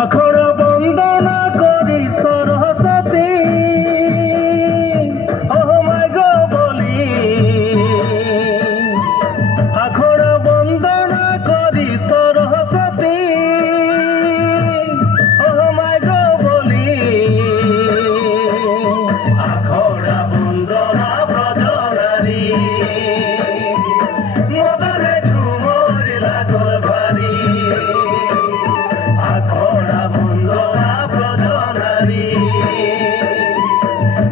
আখড়া বন্দনা করি সরস্বতী ওহ মাই গো বলি আখড়া বন্দনা করি সরস্বতী ওহ মাই গো বলি আখড়া বন্দনা ব্রজনারী মদরে ঝুমর লাগল ভারী আখড়া বন্দনা ব্রজনারী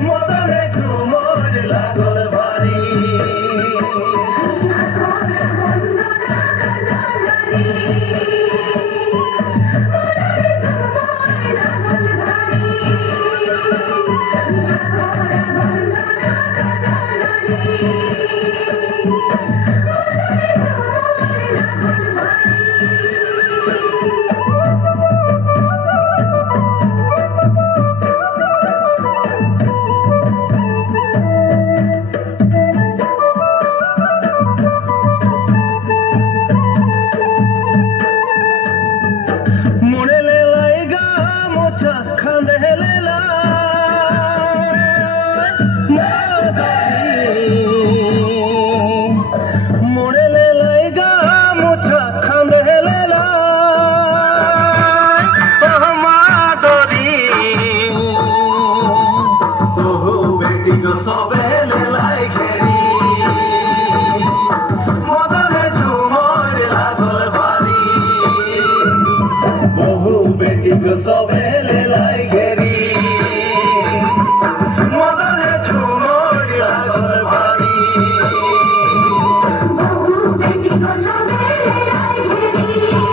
মদরে ঝুমর লাগল ভারী সবেলে লাই ঘেরি মদনে ঝুমর লাগল ভারী বহু বেটি গো সবেলে লাই ঘেরি মদনে ঝুমর লাগল ভারী বহু বেটি গো সবেলে লাই ঘেরি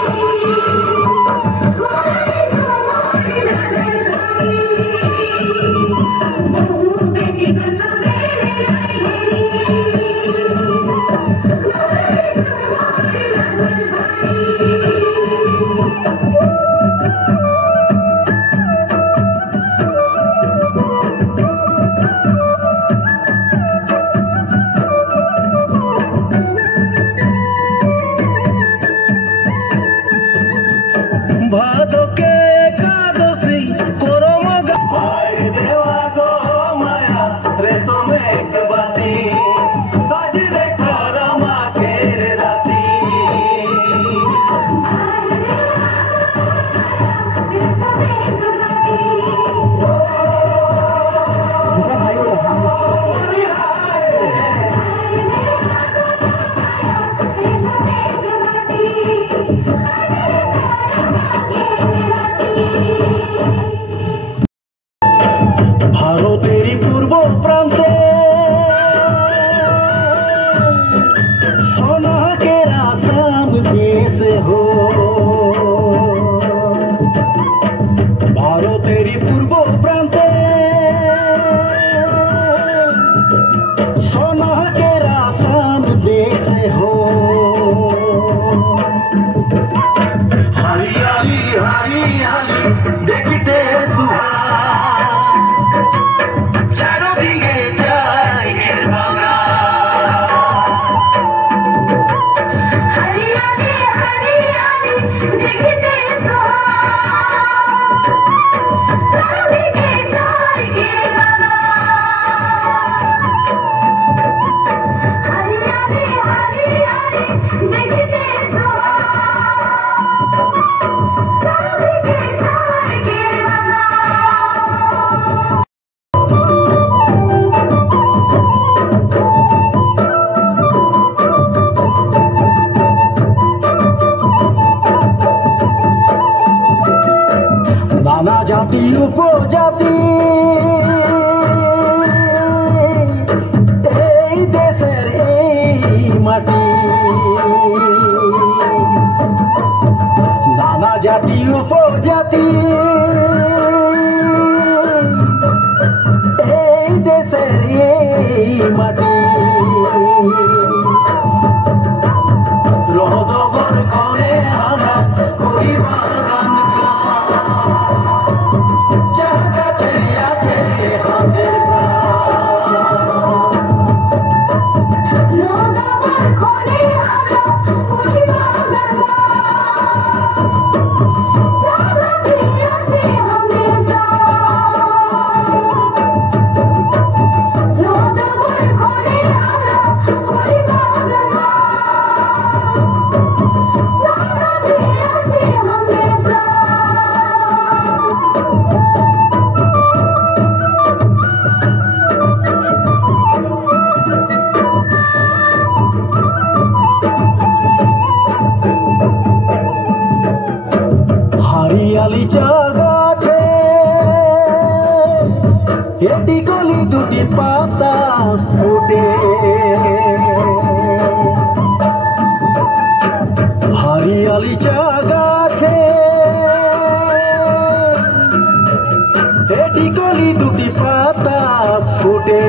ভাদকে একাদশী করম ভাই দেওয়া গো মায়া রেশমেক বাতি বাজরে করমা ফের রাতি ভারতেরই পূর্ব প্রান্তে সোনা के आसाम देश हो ভারতেরই পূর্ব প্রান্তে সোনা के आसाम देश हो हरियाली हरियाली देखते सुहा নানা জাতি উপজাতি এই দেশের এই মাটি নানা জাতি উপজাতি এই দেশের এই মাটি রোদগর ঘরে আমরা করিবার গান হারিয়ালি চা গাছে একটি কলি দুটি পাতা ফুটে হারিয়ালি চা গাছে একটি কলি দুটি পাতা ফুটে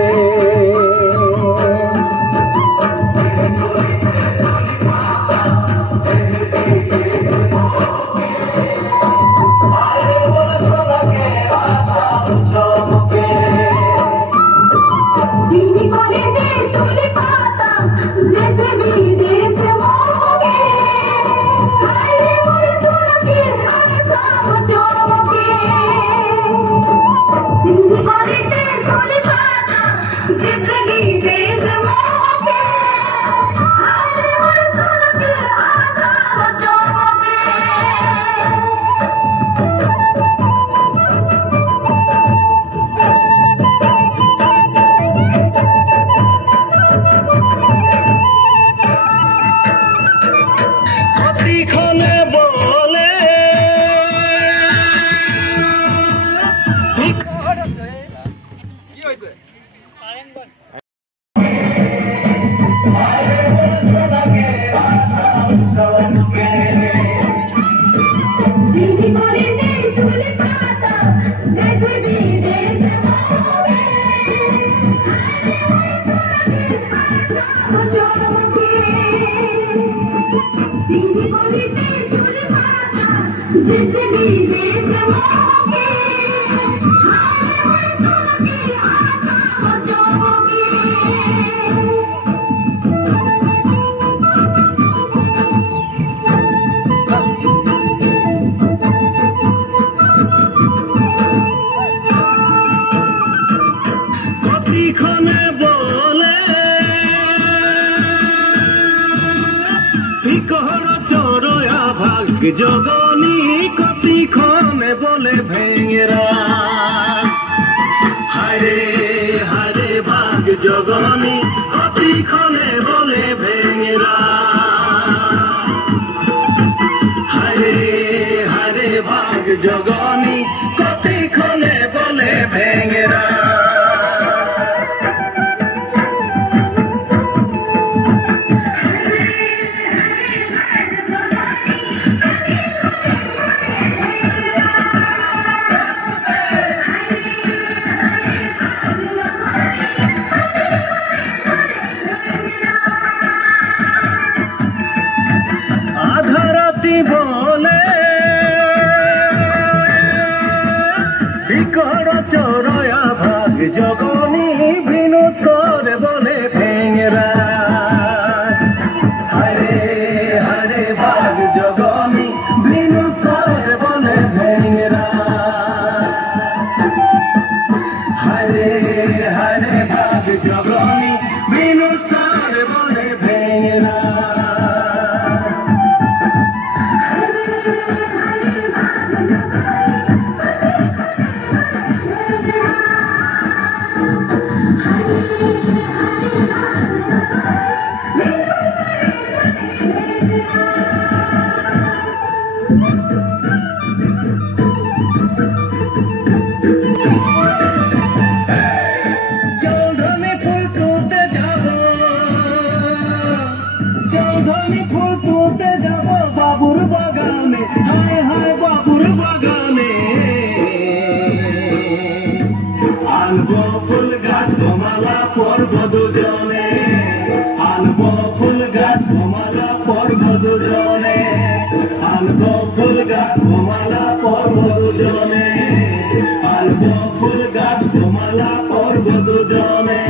জগনী কতি ক্ষণে বলে ভেঙেরা হায়রে হায়রে ভাগ জগনী কতি ক্ষণে বলে ভেঙেরা হায়রে হায়রে ভাগ জগনী কতি ক্ষণে বলে ভেঙেরা বলে বিকট চরয়া ভাগ জগনী ভিনু করে বলে ভেঙেরা হরে হরে ভাগ জগনী ভিনু করে বলে ভেঙেরা হরে হরে ভাগ জগনী ভিনু করে বলে ভেঙেরা চৌধুরী ফুল তুলতে যাব বাবুর বাগানে হায় হায় বাবুর বাগানে আনবো ফুল গাছ কমালা পর্ব দুজনে আনবো ফুল গাছ কমালা পর্ব দুজনে আনবো ফুল গাছ কমালা পর্ব দুজনে আনবো ফুল গাছ কমালা পর্ব দুজনে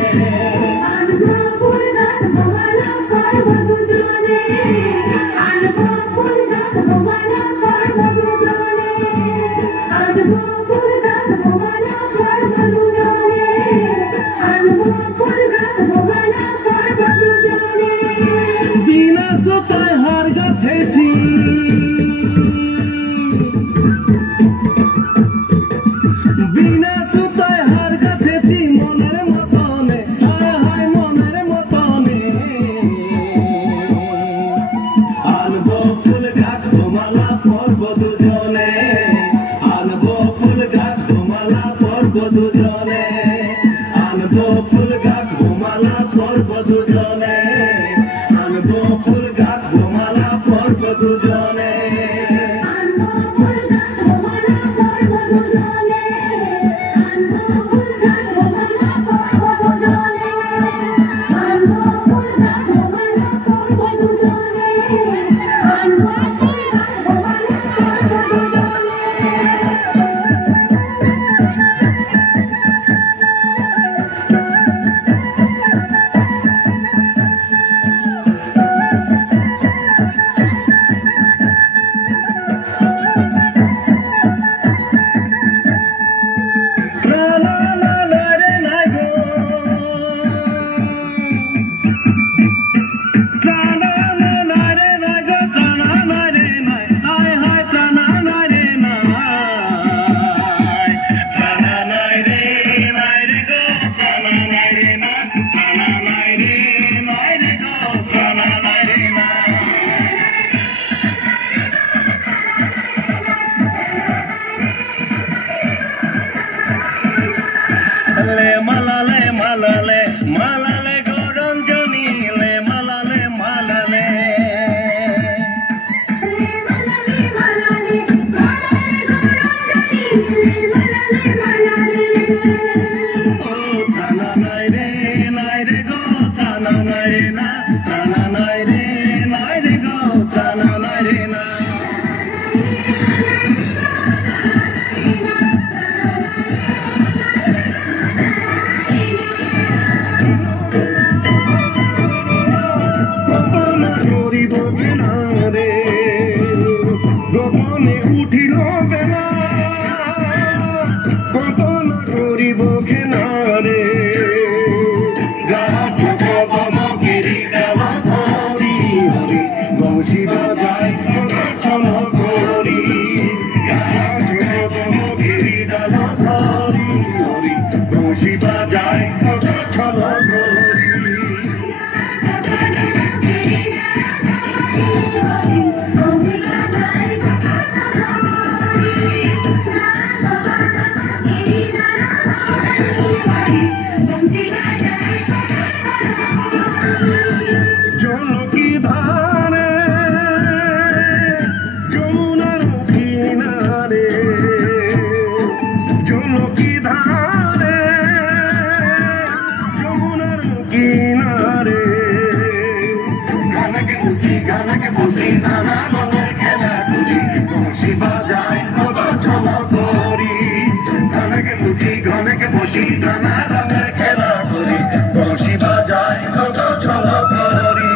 বিনাশতায় হার গাছেছি হবে না কত না করিব খেলারে গাছ কদম গিরি ডাল ধরি হরি বংশী বাজায় ছল করি গাছ কদম গিরি ডাল ধরি হরি বংশী বাজায় ছল করি জলকি ধারে যমুনার কিনারে জলকি ধারে যমুনার কিনারে গানকে বুঝি নানা রঙের খেলা করি বংশী বাজায় সদা ছল করি গানকে বুঝি নানা রঙের খেলা করি বংশী বাজায় সদা ছল করি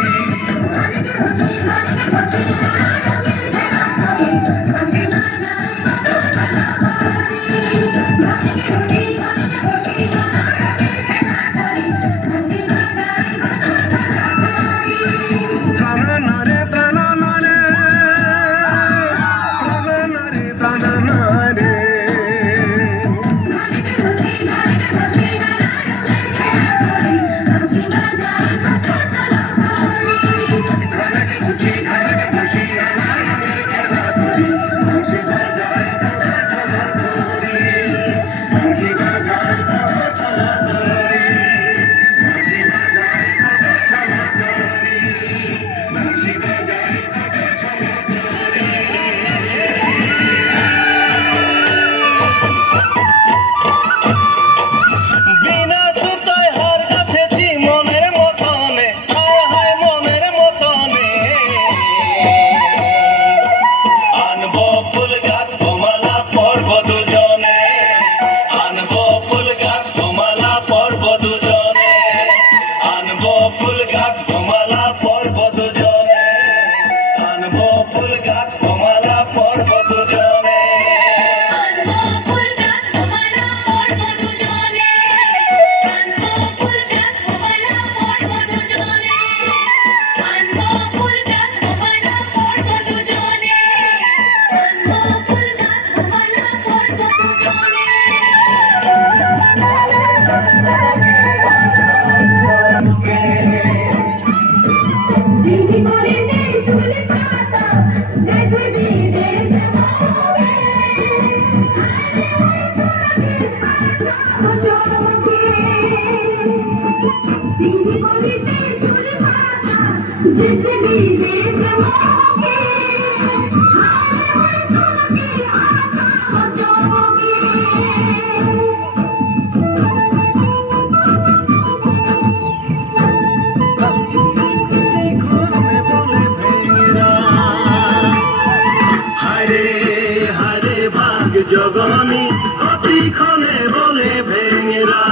জগনী অতিক্ষণে বলে ভেঙেরা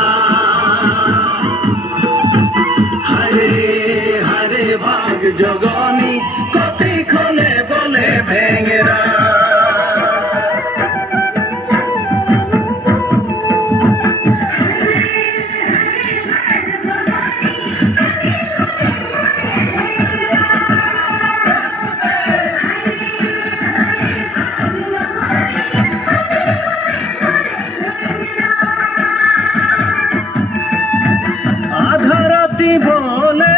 হারে হারে ভাগ জগনী কতিক্ষণে বলে ভেঙেরা বলে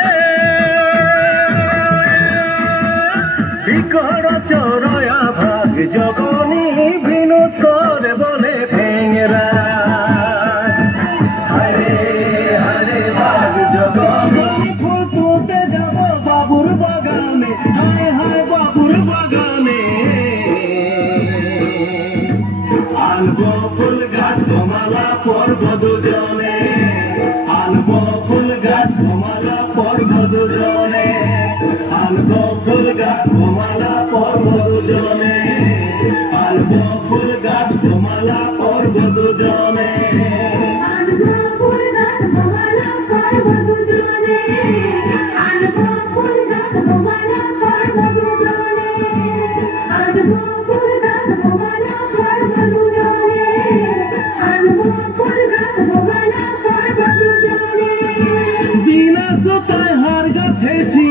বিকট চরয়া ভাগ জগনী বিনোদ করে বলে ভেঙেরা হরে হরে ভাগ জগনী ফুল তুলতে যাব বাবুর বাগানে হায় হায় বাবুর বাগানে আনবো ফুল গাছ কমলা পর্ব দুজনে আনবো ফুল গাছ কমলা পর্ব দুজনে আনবো ফুল গাছ কমলা পর্ব দুজনে আনবো ফুল গাছ কমলা পর্ব দুজনে আনবো ফুল গাছ কমলা পর্ব দুজনে আনবো ফুল গাছ কমলা পর্ব দুজনে আনবো ফুল গাছ কমলা দিন আসো তাই হার গাছেছি